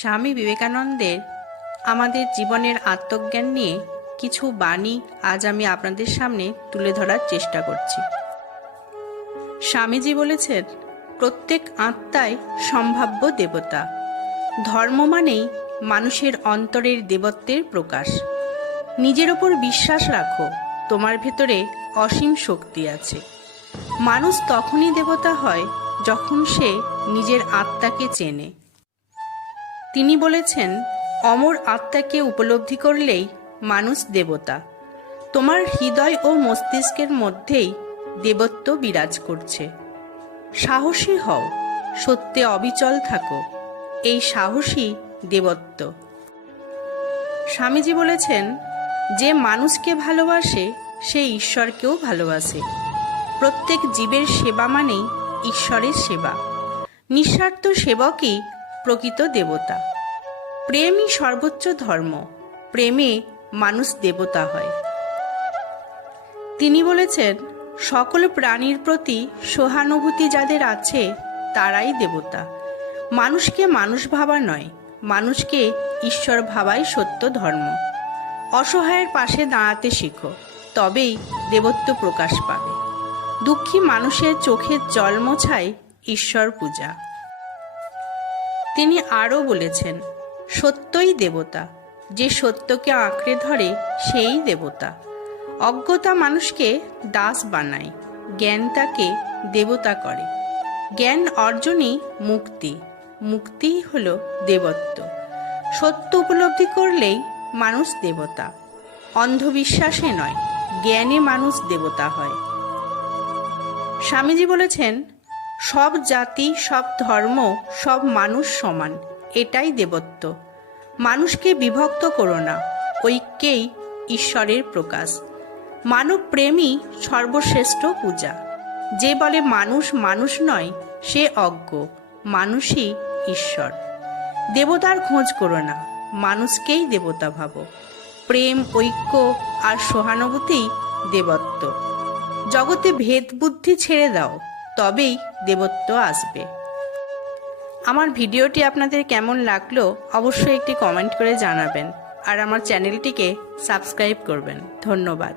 স্বামী বিবেকানন্দের আমাদের জীবনের আত্মজ্ঞান নিয়ে কিছু বাণী আজ আমি আপনাদের সামনে তুলে ধরার চেষ্টা করছি। স্বামীজি বলেছেন, প্রত্যেক আত্মাই সম্ভাব্য দেবতা। ধর্ম মানেই মানুষের অন্তরের দেবত্বের প্রকাশ। নিজের ওপর বিশ্বাস রাখো, তোমার ভেতরে অসীম শক্তি আছে। মানুষ তখনই দেবতা হয় যখন সে নিজের আত্মাকে চেনে। তিনি বলেছেন, অমর আত্মাকে উপলব্ধি করলেই মানুষ দেবতা। তোমার হৃদয় ও মস্তিষ্কের মধ্যেই দেবত্ব বিরাজ করছে। সাহসী হও, সত্যে অবিচল থাকো। এই সাহসী দেবত্ব। স্বামীজি বলেছেন, যে মানুষকে ভালোবাসে, সে ঈশ্বরকেও ভালোবাসে। প্রত্যেক জীবের সেবা মানেই ঈশ্বরের সেবা। নিঃস্বার্থ সেবকই প্রকৃত দেবতা। প্রেমই সর্বোচ্চ ধর্ম, প্রেমে মানুষ দেবতা হয়। তিনি বলেছেন, সকল প্রাণীর প্রতি সহানুভূতি যাদের আছে, তারাই দেবতা। মানুষকে মানুষ ভাবা নয়, মানুষকে ঈশ্বর ভাবাই সত্য ধর্ম। অসহায়ের পাশে দাঁড়াতে শিখো, তবেই দেবত্ব প্রকাশ পাবে। দুঃখী মানুষের চোখের জল মোছায় ঈশ্বর পূজা। তিনি আরও বলেছেন, সত্যই দেবতা। যে সত্যকে আঁকড়ে ধরে, সেই দেবতা। অজ্ঞতা মানুষকে দাস বানায়, জ্ঞান তাকে দেবতা করে। জ্ঞান অর্জনই মুক্তি মুক্তিই হল দেবত্ব। সত্য উপলব্ধি করলেই মানুষ দেবতা। অন্ধবিশ্বাসে নয়, জ্ঞানে মানুষ দেবতা হয়। স্বামীজি বলেছেন সব জাতি, সব ধর্ম, সব মানুষ সমান, এটাই দেবত্ব। মানুষকে বিভক্ত করো না, ঐক্যেই ঈশ্বরের প্রকাশ। মানব প্রেমই সর্বশ্রেষ্ঠ পূজা। যে বলে মানুষ মানুষ নয়, সে অজ্ঞ, মানুষই ঈশ্বর। দেবতার খোঁজ করো না, মানুষকেই দেবতা ভাবো। প্রেম, ঐক্য আর সহানুভূতিই দেবত্ব। জগতে ভেদ বুদ্ধি ছেড়ে দাও তবেই দেবত্ব আসবে। আমার ভিডিওটি আপনাদের কেমন লাগল অবশ্যই একটি কমেন্ট করে জানাবেন। আর আমার চ্যানেলটিকে সাবস্ক্রাইব করবেন। ধন্যবাদ।